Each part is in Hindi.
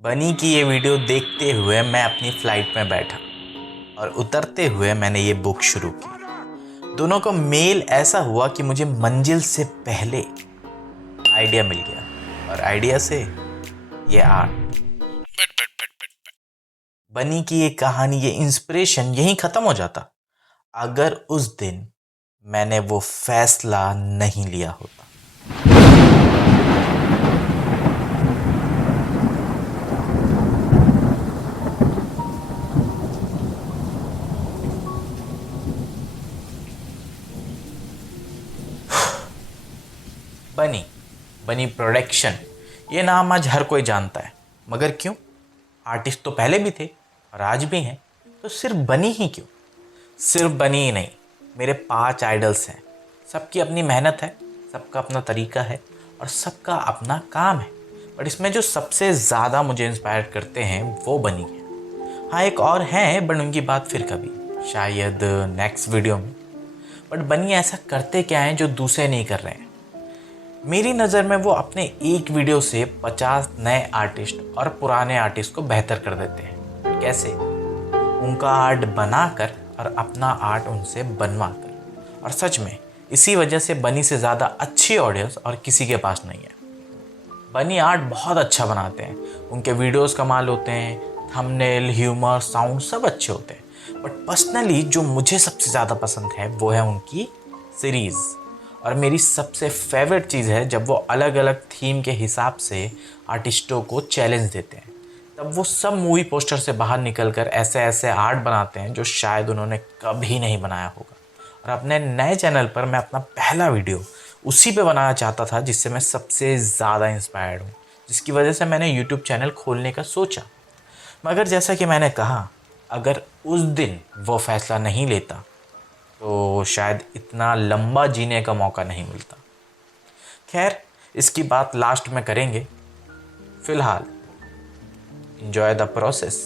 बनी की ये वीडियो देखते हुए मैं अपनी फ्लाइट में बैठा और उतरते हुए मैंने ये बुक शुरू की। दोनों का मेल ऐसा हुआ कि मुझे मंजिल से पहले आइडिया मिल गया और आइडिया से ये आर्ट। बनी की ये कहानी, ये इंस्पिरेशन यहीं खत्म हो जाता अगर उस दिन मैंने वो फैसला नहीं लिया होता। बनी बनी प्रोडक्शन, ये नाम आज हर कोई जानता है, मगर क्यों? आर्टिस्ट तो पहले भी थे और आज भी हैं, तो सिर्फ बनी ही क्यों? सिर्फ बनी ही नहीं, मेरे 5 आइडल्स हैं। सबकी अपनी मेहनत है, सबका अपना तरीका है और सबका अपना काम है। बट इसमें जो सबसे ज़्यादा मुझे इंस्पायर करते हैं वो बनी है। हाँ, एक और हैं बट उनकी बात फिर कभी, शायद नेक्स्ट वीडियो में। बट बनी ऐसा करते क्या हैं जो दूसरे नहीं कर रहे हैं? मेरी नज़र में वो अपने एक वीडियो से 50 नए आर्टिस्ट और पुराने आर्टिस्ट को बेहतर कर देते हैं। कैसे? उनका आर्ट बनाकर और अपना आर्ट उनसे बनवा कर। और सच में इसी वजह से बनी से ज़्यादा अच्छी ऑडियंस और किसी के पास नहीं है। बनी आर्ट बहुत अच्छा बनाते हैं, उनके वीडियोस कमाल होते हैं, थंबनेल, ह्यूमर, साउंड सब अच्छे होते हैं। बट पर्सनली जो मुझे सबसे ज़्यादा पसंद है वो है उनकी सीरीज़। और मेरी सबसे फेवरेट चीज़ है जब वो अलग अलग थीम के हिसाब से आर्टिस्टों को चैलेंज देते हैं। तब वो सब मूवी पोस्टर से बाहर निकलकर ऐसे ऐसे आर्ट बनाते हैं जो शायद उन्होंने कभी नहीं बनाया होगा। और अपने नए चैनल पर मैं अपना पहला वीडियो उसी पे बनाना चाहता था जिससे मैं सबसे ज़्यादा इंस्पायर्ड हूँ, जिसकी वजह से मैंने यूट्यूब चैनल खोलने का सोचा। मगर जैसा कि मैंने कहा, अगर उस दिन वो फैसला नहीं लेता तो शायद इतना लंबा जीने का मौका नहीं मिलता। खैर, इसकी बात लास्ट में करेंगे। फिलहाल enjoy the process.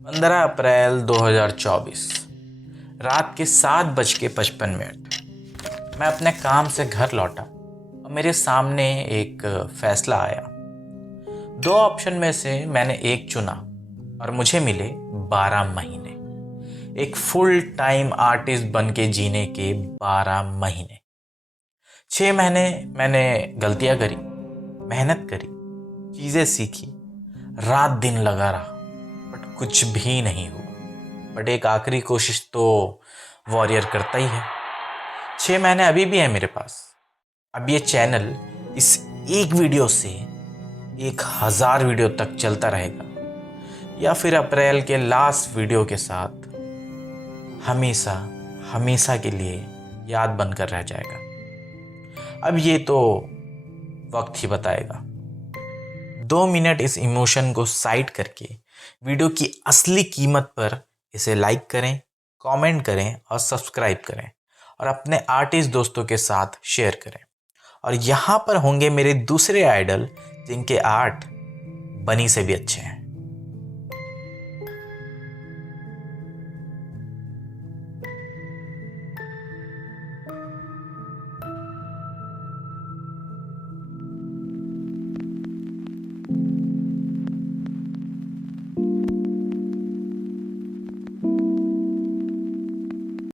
पंद्रह अप्रैल 2024 रात के 7:55। मैं अपने काम से घर लौटा और मेरे सामने एक फैसला आया। दो ऑप्शन में से मैंने एक चुना और मुझे मिले 12 महीने। एक फुल टाइम आर्टिस्ट बन के जीने के 12 महीने। 6 महीने मैंने गलतियां करी, मेहनत करी, चीज़ें सीखी, रात दिन लगा रहा, बट कुछ भी नहीं हुआ। बट एक आखिरी कोशिश तो वॉरियर करता ही है। 6 महीने अभी भी है मेरे पास। अब ये चैनल इस एक वीडियो से 1000 वीडियो तक चलता रहेगा, या फिर अप्रैल के लास्ट वीडियो के साथ हमेशा हमेशा के लिए याद बनकर रह जाएगा। अब ये तो वक्त ही बताएगा। 2 मिनट इस इमोशन को साइड करके वीडियो की असली कीमत पर इसे लाइक करें, कमेंट करें और सब्सक्राइब करें, और अपने आर्टिस्ट दोस्तों के साथ शेयर करें। और यहाँ पर होंगे मेरे दूसरे आइडल जिनके आर्ट बनी से भी अच्छे हैं।